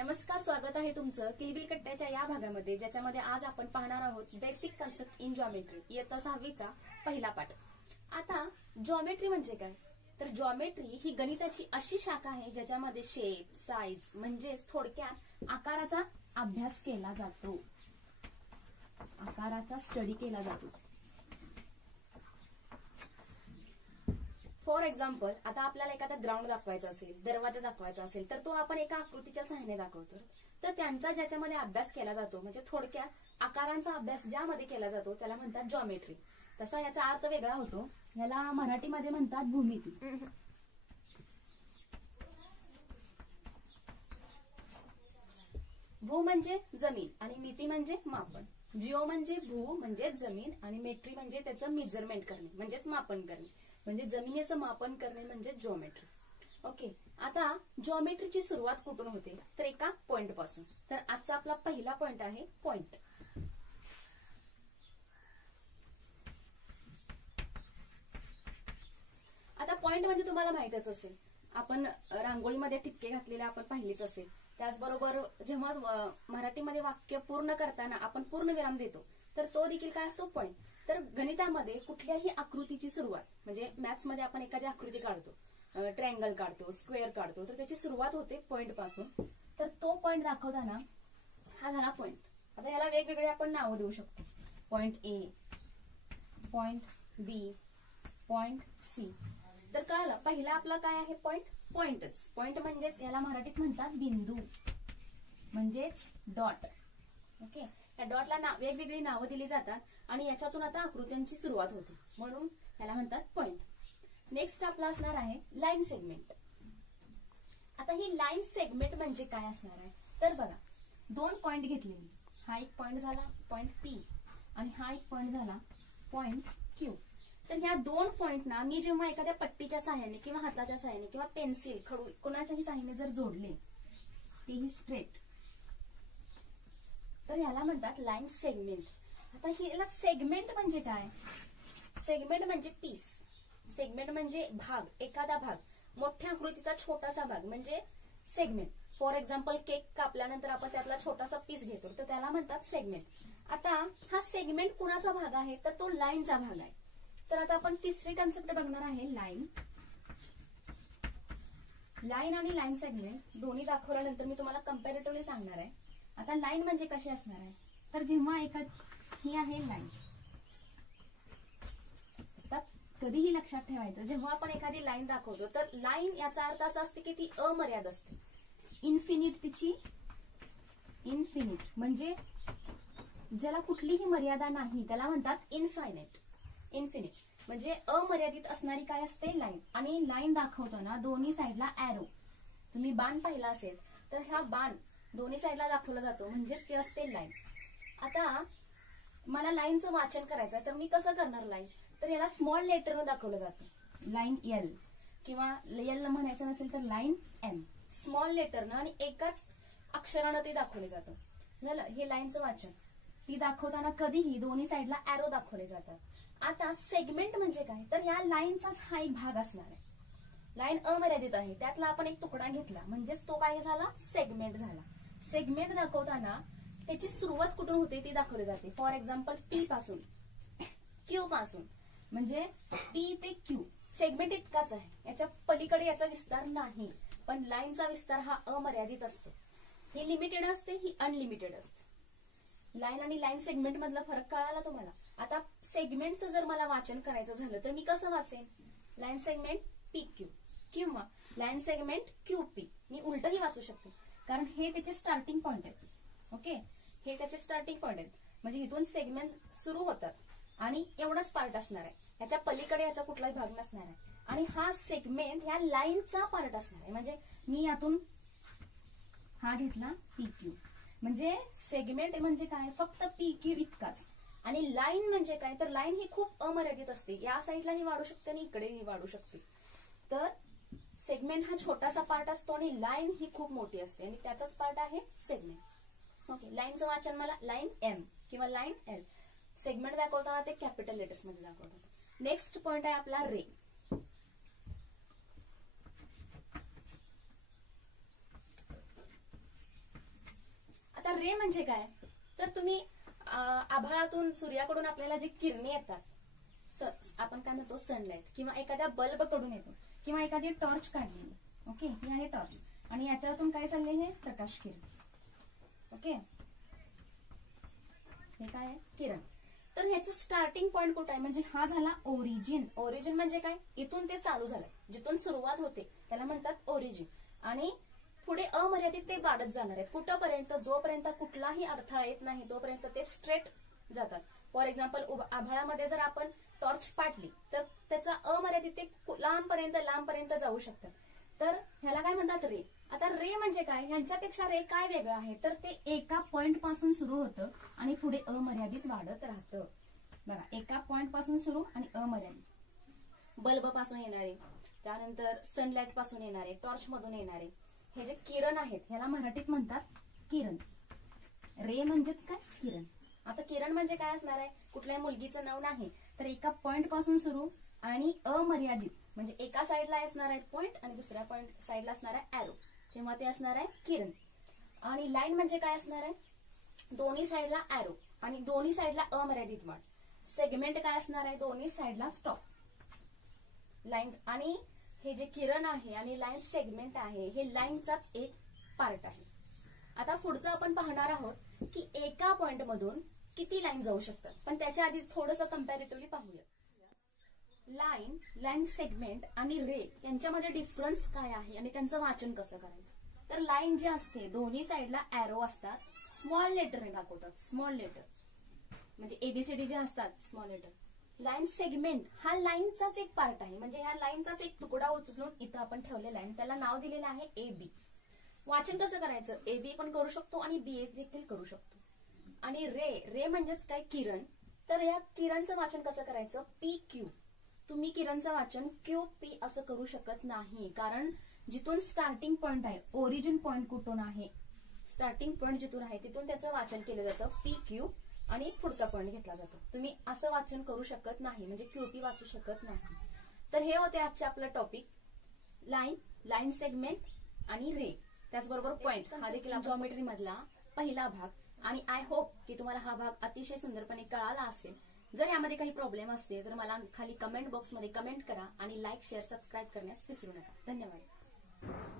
नमस्कार, स्वागत आहे तुमचं किलबिल कट्ट्याच्या या भागामध्ये, ज्याच्यामध्ये आज आपण पाहणार आहोत बेसिक कन्सेप्ट इन जॉमेट्री, इयत्ता 6वीचा पहिला पाठ. आता जॉमेट्री म्हणजे काय, तर जॉमेट्री ही गणिताची अशी शाखा आहे ज्याच्यामध्ये शेप, साईज म्हणजेच थोडक्यात आकाराचा अभ्यास केला जातो, आकाराचा स्टडी केला जातो. फॉर एक्झाम्पल, आता आपल्याला एखादा ग्राउंड दाखवायचा असेल, दरवाजा दाखवायचा असेल, तर तो आपण एका आकृतीच्या सहाय्याने दाखवतो. तर त्यांचा ज्याच्यामध्ये अभ्यास केला जातो, म्हणजे थोडक्यात आकारांचा अभ्यास ज्यामध्ये केला जातो त्याला म्हणतात जॉमेट्री. तसा याचा अर्थ वेगळा होतो, याला मराठीमध्ये म्हणतात भूमिती. भू म्हणजे जमीन आणि मिती म्हणजे मापन. जिओ म्हणजे भू म्हणजे जमीन आणि मेट्री म्हणजे त्याचं मेजरमेंट करणे म्हणजेच मापन करणे, म्हणजे जमिनीचं मापन करणे म्हणजे जॉमेट्री. ओके, आता जॉमेट्रीची सुरुवात कुठून होते, तर एका पॉइंट पासून. तर आजचा आपला पहिला पॉइंट आहे पॉइंट. आता पॉइंट म्हणजे तुम्हाला माहितच असेल, आपण रांगोळीमध्ये ठिपके घातलेले आपण पाहिलेच असेल. त्याचबरोबर जेव्हा मराठीमध्ये वाक्य पूर्ण करताना आपण पूर्णविराम देतो, तर तो देखील काय असतो, पॉइंट. तर गणितामध्ये कुठल्याही आकृतीची सुरुवात, म्हणजे मॅथ्स मध्ये आपण एखादी आकृती काढतो, ट्रायंगल काढतो, स्क्वेअर काढतो, तर त्याची सुरुवात होते पॉइंट पासून. तर तो पॉइंट दाखवताना हा झाला पॉइंट. आता याला वेगवेगळे आपण नावं देऊ शकतो, point A, point B, point C. तर कळलं, पहिला आपला काय आहे, पॉइंट. पॉइंटच, पॉइंट म्हणजेच याला मराठीत म्हणतात बिंदू, म्हणजेच डॉट. ओके, या डॉटला वेगवेगळी नावं दिली जातात आणि याच्यातून आता आकृत्यांची सुरुवात होते, म्हणून याला म्हणतात पॉइंट. नेक्स्ट आपला असणार आहे लाईन सेगमेंट. आता ही लाईन सेगमेंट म्हणजे काय असणार आहे, तर बघा, दोन पॉइंट घेतले मी. हा एक पॉइंट झाला पॉइंट पी आणि हा एक पॉइंट झाला पॉइंट क्यू. तर ह्या दोन पॉइंटना मी जेव्हा एखाद्या पट्टीच्या सहाय्याने किंवा हाताच्या सहाय्याने किंवा पेन्सिल, खडू, कोणाच्याही सहाय्याने जर जोडले, तेही स्ट्रेट, तर याला म्हणतात लाईन सेगमेंट. आता याला सेगमेंट म्हणजे काय, सेगमेंट म्हणजे पीस. सेगमेंट म्हणजे भाग, एखादा भाग, मोठ्या आकृतीचा छोटासा भाग म्हणजे सेगमेंट. फॉर एक्झाम्पल, केक कापल्यानंतर आपण त्यातला छोटासा पीस घेतो, तर त्याला म्हणतात सेगमेंट. आता हा सेगमेंट कुणाचा भाग आहे, तर तो लाईनचा भाग आहे. तर आता आपण तिसरी कन्सेप्ट बघणार आहे लाईन. लाईन आणि लाईन सेगमेंट दोन्ही दाखवल्यानंतर मी तुम्हाला कम्पॅरेटिव्हली सांगणार आहे. आता लाईन म्हणजे कशी असणार आहे, तर जेव्हा ही आहे लाईन. आता कधीही लक्षात ठेवायचं, जेव्हा आपण एखादी लाईन दाखवतो, तर लाईन याचा अर्थ असा असते की ती अमर्याद असते, इन्फिनिट. तिची इन्फिनिट म्हणजे ज्याला कुठलीही मर्यादा नाही त्याला म्हणतात इनफायनाइट. इन्फिनिट म्हणजे अमर्यादित असणारी काय असते, लाईन. आणि लाईन दाखवताना दोन्ही साईडला एरो, तुम्ही बाण पाहिला असेल तर हा बाण दोन्ही साईडला दाखवला जातो, म्हणजे ते असते लाईन. आता मला लाईनचं वाचन करायचं आहे, तर मी कसं करणार लाईन, तर याला स्मॉल लेटरनं दाखवलं जातं, लाईन एल, किंवा एल म्हणायचं नसेल तर लाईन एम, स्मॉल लेटरनं आणि एकाच अक्षरानं ते दाखवले जातं. झालं, हे लाईनचं वाचन. ती दाखवताना कधीही दोन्ही साईडला एरो दाखवले जातात. आता सेगमेंट म्हणजे काय, तर या लाईनचाच हा एक भाग असणार आहे. लाईन अमर्यादित आहे, त्यातला आपण एक तुकडा घेतला, म्हणजेच तो काय झाला, सेगमेंट झाला. सेगमेंट दाखवताना त्याची सुरुवात कुठून होते ती दाखवली जाते. फॉर एक्झाम्पल, पी पासून, क्यू पासून, म्हणजे पी ते क्यू सेगमेंट इतकाच आहे, याच्या पलीकडे याचा विस्तार नाही. पण लाईनचा विस्तार हा अमर्यादित असतो. ही लिमिटेड असते, ही अनलिमिटेड असते. लाईन आणि लाईन सेगमेंट मधला फरक कळाला तुम्हाला. आता सेगमेंटचं जर मला वाचन करायचं झालं तर मी कसं वाचेन, लाईन सेगमेंट पी क्यू किंवा लाईन सेगमेंट क्यू पी. मी उलटही वाचू शकते, कारण हे त्याचे स्टार्टिंग पॉइंट आहेत. ओके, हे त्याचे स्टार्टिंग पॉइंट आहेत, म्हणजे इथून सेगमेंट सुरू होतात आणि एवढाच पार्ट असणार आहे, याच्या पलीकडे याचा कुठलाही भाग नसणार आहे. आणि हा सेगमेंट ह्या लाईनचा पार्ट असणार आहे, म्हणजे मी यातून हा घेतला पी क्यू, म्हणजे सेगमेंट म्हणजे काय, फक्त पी क्यू इतकाच. आणि लाईन म्हणजे काय, तर लाईन ही खूप अमर्यादित असते, या साईडलाही वाढू शकते आणि इकडेही वाढू शकते. तर सेगमेंट हा छोटासा पार्ट असतो आणि लाईन ही खूप मोठी असते आणि त्याचाच पार्ट आहे सेगमेंट. ओके, लाईनचं वाचन मला लाईन एम किंवा लाईन एल. सेगमेंट दाखवताना ते कॅपिटल लेटर्स मध्ये दाखवतात. नेक्स्ट पॉइंट आहे आपला रे. रे म्हणजे काय, तर तुम्ही आभाळातून सूर्याकडून आपल्याला जी किरणे येतात, आपण काय म्हणतो सनलाईट, किंवा एखाद्या बल्ब कडून येतो, किंवा एखादी टॉर्च काढलेली, ओके, ही आहे टॉर्च, आणि याच्यातून काय चालले, हे प्रकाश किरण, ओके, हे काय आहे, किरण. तर ह्याचं स्टार्टिंग पॉइंट कुठं आहे, म्हणजे हा झाला ओरिजिन. ओरिजिन म्हणजे काय, इथून ते चालू झालंय, जिथून सुरुवात होते त्याला म्हणतात ओरिजिन, आणि पुढे अमर्यादित ते वाढत जाणार आहेत. कुठपर्यंत, जोपर्यंत कुठलाही अडथळा येत नाही तोपर्यंत ते स्ट्रेट जातात. फॉर एक्झाम्पल, आभाळामध्ये जर आपण टॉर्च पाडली तर त्याचा अमर्यादित ते लांबपर्यंत जाऊ शकतात. तर ह्याला काय म्हणतात, रे. आता रे म्हणजे काय, ह्यांच्यापेक्षा रे काय वेगळं आहे, तर ते एका पॉइंट पासून सुरू होतं आणि पुढे अमर्यादित वाढत राहतं. बघा, एका पॉइंट पासून सुरू आणि अमर्यादित. बल्ब पासून येणारे, त्यानंतर सनलाईट पासून येणारे, टॉर्च मधून येणारे हे जे किरण आहेत ह्याला मराठीत म्हणतात किरण. रे म्हणजेच काय, किरण. आता किरण म्हणजे काय असणार आहे, कुठल्याही मुलगीचं नाव नाही, तर एका पॉइंट पासून सुरू आणि अमर्यादित, म्हणजे एका साईडला असणार आहे पॉइंट आणि दुसऱ्या पॉइंट साईडला असणार आहे अॅरो, तेव्हा ते असणार आहे किरण. आणि लाईन म्हणजे काय असणार आहे, दोन्ही साईडला अॅरो आणि दोन्ही साईडला अमर्यादित वाढ. सेगमेंट काय असणार आहे, दोन्ही साईडला स्टॉप. लाईन आणि हे जे किरण आहे आणि लाईन सेगमेंट आहे, हे लाईनचाच एक पार्ट आहे. आता पुढचं आपण पाहणार आहोत की एका पॉइंट मधून किती लाईन जाऊ शकतात, पण त्याच्या आधी थोडंसं कम्पॅरेटिव्हली पाहूया. लाईन सेगमेंट आणि रे यांच्यामध्ये डिफरन्स काय आहे आणि त्यांचं वाचन कसं करायचं. तर लाईन जी असते दोन्ही साईडला अॅरो असतात, स्मॉल लेटरने दाखवतात, स्मॉल लेटर म्हणजे एबीसीडी जे असतात स्मॉल लेटर. लाईन सेगमेंट हा लाईनचाच एक पार्ट आहे, म्हणजे ह्या लाईनचाच एक तुकडा उचलून इथं आपण ठेवलेला आहे, त्याला नाव दिलेलं आहे एबी. वाचन कसं करायचं, एबी पण करू शकतो आणि बीएस देखील करू शकतो. आणि रे म्हणजेच काय, किरण. तर या किरणचं वाचन कसं करायचं, पी क्यू. तुम्ही किरणचं वाचन क्यू पी असं करू शकत नाही, कारण जिथून स्टार्टिंग पॉइंट आहे, ओरिजिन पॉइंट कुठून आहे, स्टार्टिंग पॉइंट जिथून आहे तिथून त्याचं वाचन केलं जातं पी क्यू आणि पुढचा पॉइंट घेतला जातो. तुम्ही असं वाचन करू शकत नाही, म्हणजे क्यूपी वाचू शकत नाही. तर हे होते आजचे आपलं टॉपिक, लाईन सेगमेंट आणि रे, त्याचबरोबर पॉइंट. हा देखील जॉमेट्री मधला पहिला भाग, आणि आय होप की तुम्हाला हा भाग अतिशय सुंदरपणे कळाला असेल. जर यामध्ये काही प्रॉब्लेम असतील तर मला खाली कमेंट बॉक्समध्ये कमेंट करा आणि लाईक, शेअर, सबस्क्राईब करण्यास विसरू नका. धन्यवाद.